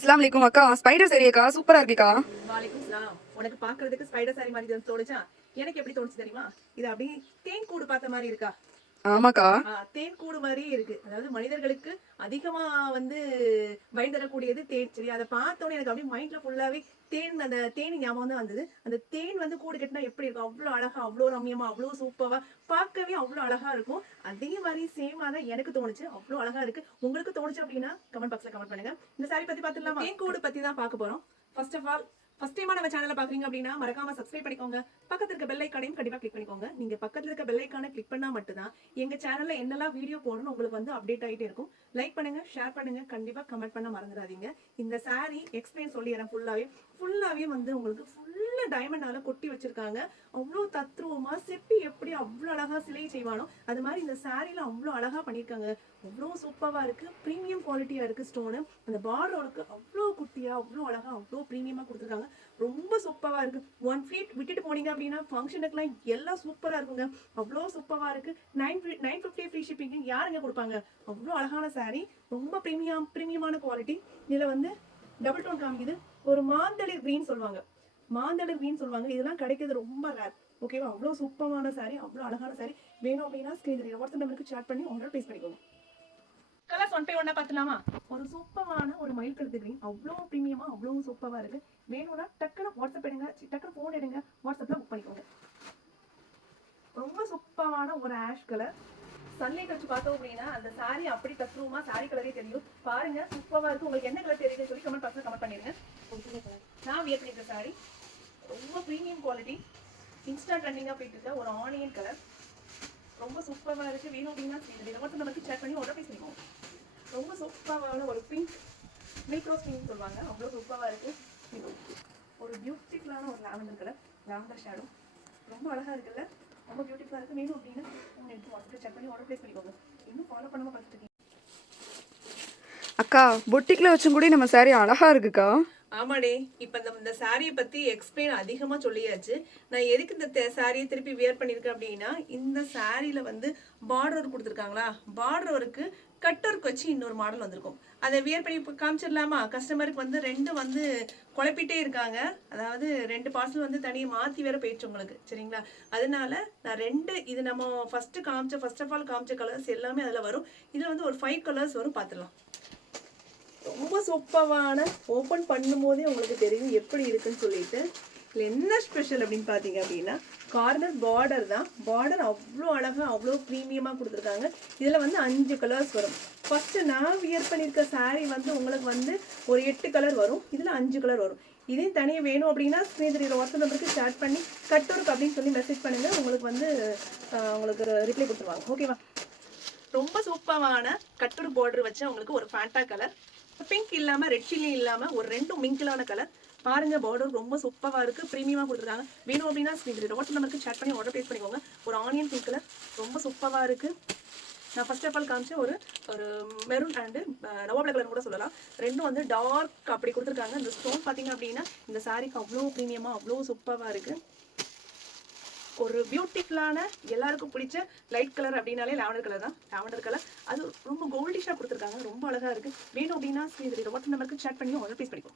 அஸ்ஸலாமு அலைக்கும் அக்கா. ஸ்பைடர் சாரி அக்கா, சூப்பரா இருக்குக்கா. வாலைக்கும் சலாம். உனக்கு பாக்குறதுக்கு ஸ்பைடர் சாரி மாதிரி தோணுச்சா? எனக்கு எப்படி தோணுச்சு தெரியுமா? இது அப்படியே தேன் கூடு பார்த்த மாதிரி இருக்கா? ஆமாக்கா. தேன் கூடு மாதிரியே இருக்கு. அதாவது மனிதர்களுக்கு அதிகமா வந்து பயன் தரக்கூடியது தேன். சரி, அதை பார்த்தோன்னே எனக்கு அப்படியே மைண்ட்ல ஃபுல்லாவே தேன், அந்த தேன் ஞாபகம் தான் வந்தது. அந்த தேன் வந்து கூடு கட்டினா எப்படி இருக்கும்? அவ்வளோ அழகா, அவ்வளோ ரம்யமா, அவ்வளோ சூப்பரா, பார்க்கவே அவ்வளோ அழகா இருக்கும். அதே மாதிரி சேமா தான் எனக்கு தோணுச்சு. அவ்வளோ அழகா இருக்கு. உங்களுக்கு தோணுச்சு அப்படின்னா கமெண்ட் பாக்ஸ்ல கமெண்ட் பண்ணுங்க. இந்த சாரி பத்தி பார்த்துடலாமா? தேன் கூடு பத்தி தான் பார்க்க போறோம். ஃபர்ஸ்ட் ஆஃப் ஆல், ஃபர்ஸ்ட் டைமா நம்ம சேனலை பாக்குறீங்க அப்படின்னா மறக்காம சப்ஸ்கிரைப் பண்ணிக்கோங்க. பக்கத்துல இருக்க பெல் ஐக்கானையும் கண்டிப்பா கிளிக் பண்ணிக்கோங்க. நீங்க பக்கத்துல இருக்க பெல் ஐக்கானை கிளிக் பண்ணா மட்டும்தான் எங்க சேனல்ல என்னெல்லாம் வீடியோ போடணும் உங்களுக்கு வந்து அப்டேட் ஆகிட்டே இருக்கும். லைக் பண்ணுங்க, ஷேர் பண்ணுங்க, கண்டிப்பா கமெண்ட் பண்ண மறந்துடாதீங்க. இந்த சாரி எக்ஸ்பிளைன் சொல்லிடுறேன். ஃபுல்லாவே வந்து உங்களுக்கு ஃபுல்லா டைமண்டால கொட்டி வச்சிருக்காங்க. அவ்வளோ தத்ரூபமா சிற்பி எப்படி அவ்வளோ அழகா சிலை செய்வானோ அது மாதிரி இந்த சாரியில அவ்வளோ அழகா பண்ணியிருக்காங்க. அவ்வளோ சூப்பரா இருக்கு. ப்ரீமியம் குவாலிட்டியா இருக்கு. ஸ்டோனு அந்த பார்டருக்கு அவ்வளோ குட்டியா, அவ்வளோ அழகா, அவ்வளோ ப்ரீமியமா கொடுத்துருக்காங்க. ரொம்ப சூப்பரா இருக்கு. 1 ஃபீட் விட்டுட்டு போனீங்க அப்படின்னா ஃபங்க்ஷனுக்குலாம் எல்லாம் சூப்பரா இருக்குங்க. அவ்வளோ சூப்பரா இருக்கு. 950 ஃப்ரீ ஷிப்பிங் யாருங்க கொடுப்பாங்க? அவ்வளோ அழகான சாரி, ரொம்ப ப்ரீமியமான குவாலிட்டி. இதுல வந்து டபுள் டோன் காமிக்குது. ஒரு மாந்தளிர் கிரீன் சொல்லுவாங்க, இதெல்லாம் கிடைக்கிறது ரொம்ப ரேர். ஓகேவா? அவ்வளோ சூப்பரான சாரி, அவ்வளோ அழகான சாரி. வேணும் அப்படின்னா ஸ்கிரீன் வாட்ஸ்அப் நம்பருக்கு சாட் பண்ணி ஆர்டர் பிளேஸ் பண்ணிக்கோங்க. கலர்ஸ் ஒன் பை ஒன்னா பார்த்துலாமா? ஒரு சூப்பரான ஒரு மயில் கழுத்து கிரீன், அவ்வளோ ப்ரீமியமா, அவ்வளோ சூப்பரா இருக்கு. வேணும்னா டக்குன்னு வாட்ஸ்அப் எடுங்க, டக்குன்னு ஃபோன் எடுங்க, வாட்ஸ்அப்ல புக் பண்ணிக்கோங்க. ரொம்ப சூப்பரான ஒரு ஆஷ் கலர். சன்லைட் வச்சு பார்த்தோம் அப்படின்னா அந்த சாரி அப்படி தத்ரூபமா சாரி கலரே தெரியும். பாருங்க, சூப்பரா இருக்கு. உங்களுக்கு என்ன கலர் தெரியுதுன்னு சொல்லி கமெண்ட் பாக்ஸ்ல கமெண்ட் பண்ணிருங்க. நான் வியர் பண்ணிருக்க சாரி ரொம்ப ப்ரீமியம் குவாலிட்டி, இன்ஸ்டா ட்ரெண்டிங்கா போயிட்டு இருக்க ஒரு ஆனியன் கலர், ரொம்ப சூப்பரா இருக்கு. வேணும் அப்படின்னா வாட்ஸ்அப் நமக்கு சேட் பண்ணி ஆர்டர் பிளேஸ் பண்ணிக்கோங்க. ரொம்ப சூப்பரான ஒரு பிங்க், மில்க் ரோஸ் பிங்க் சொல்லுவாங்க, அவ்வளோ சூப்பரா இருக்கு. ஒரு பியூட்டிஃபுல்லான ஒரு லாவெண்டர் கலர், லாவெண்டர் ஷேடோ, ரொம்ப அழகா இருக்குல்ல? ரொம்ப பியூட்டிஃபுல்லா இருக்கு. வேணும் அப்படின்னா ஃபோன் எடுத்து வாட்ஸ்அப்ல செக் பண்ணி ஆர்டர் பிளேஸ் பண்ணிக்கோங்க. இன்னும் ஃபாலோ பண்ணாம பார்த்துட்டு இருக்கீங்க அக்கா, பொட்டிக்ல வச்சும் கூட நம்ம சாரி அழகா இருக்குக்கா. ஆமாடே. இப்ப இந்த சாரியை பத்தி எக்ஸ்பிளைன் அதிகமா சொல்லியாச்சு. நான் எதுக்கு இந்த சாரியை திருப்பி வியர் பண்ணிருக்கேன் அப்படின்னா, இந்த சாரியில வந்து பார்டர் ஒர்க் கொடுத்துருக்காங்களா, பார்டர் ஒர்க்கு கட் ஒர்க் வச்சு இன்னொரு மாடல் வந்திருக்கும். அதை வியர் பண்ணி காமிச்சிடலாமா? கஸ்டமருக்கு வந்து ரெண்டு வந்து குழப்பிட்டே இருக்காங்க. அதாவது 2 பார்சல் வந்து தனியாக மாற்றி வேற போயிடுச்சு உங்களுக்கு, சரிங்களா? அதனால நான் இது நம்ம ஃபர்ஸ்ட் ஆஃப் ஆல் காமிச்ச கலர்ஸ் எல்லாமே அதில் வரும். இதில் வந்து ஒரு 5 கலர்ஸ் வரும், பார்த்துடலாம். ரொம்ப சூப்பரான, ஓப்பன் பண்ணும் போதே உங்களுக்கு தெரியும் எப்படி இருக்குன்னு சொல்லிட்டு. இதில் என்ன ஸ்பெஷல் அப்படின்னு பார்த்தீங்க அப்படின்னா, கார்னர் பார்டர் தான். பார்டர் அவ்வளோ அழகாக, அவ்வளோ ப்ரீமியமாக கொடுத்துருக்காங்க. இதில் வந்து 5 கலர்ஸ் வரும். ஃபஸ்ட்டு நான் வியர் பண்ணியிருக்க சாரீ வந்து உங்களுக்கு வந்து ஒரு 8 கலர் வரும். இதில் 5 கலர் வரும். இதே தனியாக வேணும் அப்படின்னா ஸ்க்ரீன் வாட்ஸ்அப் நம்பருக்கு சேட் பண்ணி கட் ஒர்க் அப்படின்னு சொல்லி மெசேஜ் பண்ணுங்கள். உங்களுக்கு வந்து உங்களுக்கு ரிப்ளை கொடுத்துருவாங்க. ஓகேவா? ரொம்ப சூப்பரான கட்டூர் பார்டர் வச்சு உங்களுக்கு ஒரு ஃபேண்டா கலர், பிங்க் இல்லாம ரெட் சில்லி இல்லாம ஒரு 2 மிங்கிளான கலர். பாருங்க, பார்டர் ரொம்ப சூப்பரா இருக்கு, பிரீமியமா கொடுத்துருக்காங்க. வேணும் அப்படின்னா ஸ்கிரீன் வாட்ஸ்அப் நம்பருக்கு சேட் பண்ணி ஆர்டர் பிளேஸ் பண்ணிக்கோங்க. ஒரு ஆனியன் பிங்க் கலர், ரொம்ப சூப்பரா இருக்கு. நான் ஃபர்ஸ்ட் ஆஃப் ஆல் காமிச்ச ஒரு மெரூன் அண்டு நவாப்ல கலர் கூட சொல்லலாம். ரெண்டும் வந்து டார்க் அப்படி கொடுத்துருக்காங்க. இந்த ஸ்டோன் பார்த்தீங்க அப்படின்னா இந்த சாரிக்கு அவ்வளோ ப்ரீமியமா, அவ்வளோ சூப்பரா இருக்கு. ஒரு பியூட்டிஃபுல்லான, எல்லாருக்கும் பிடிச்ச லைட் கலர் அப்படின்னாலே லாவெண்டர் கலர் தான். லாவெண்டர் கலர் அது ரொம்ப கோல்டிஷா கொடுத்துருக்காங்க, ரொம்ப அழகா இருக்கு. வேணும் அப்படின்னா வாட்ஸ்அப் நம்பருக்கு சேட் பண்ணி ஆர்டர் பிளேஸ் பண்ணிக்கோ.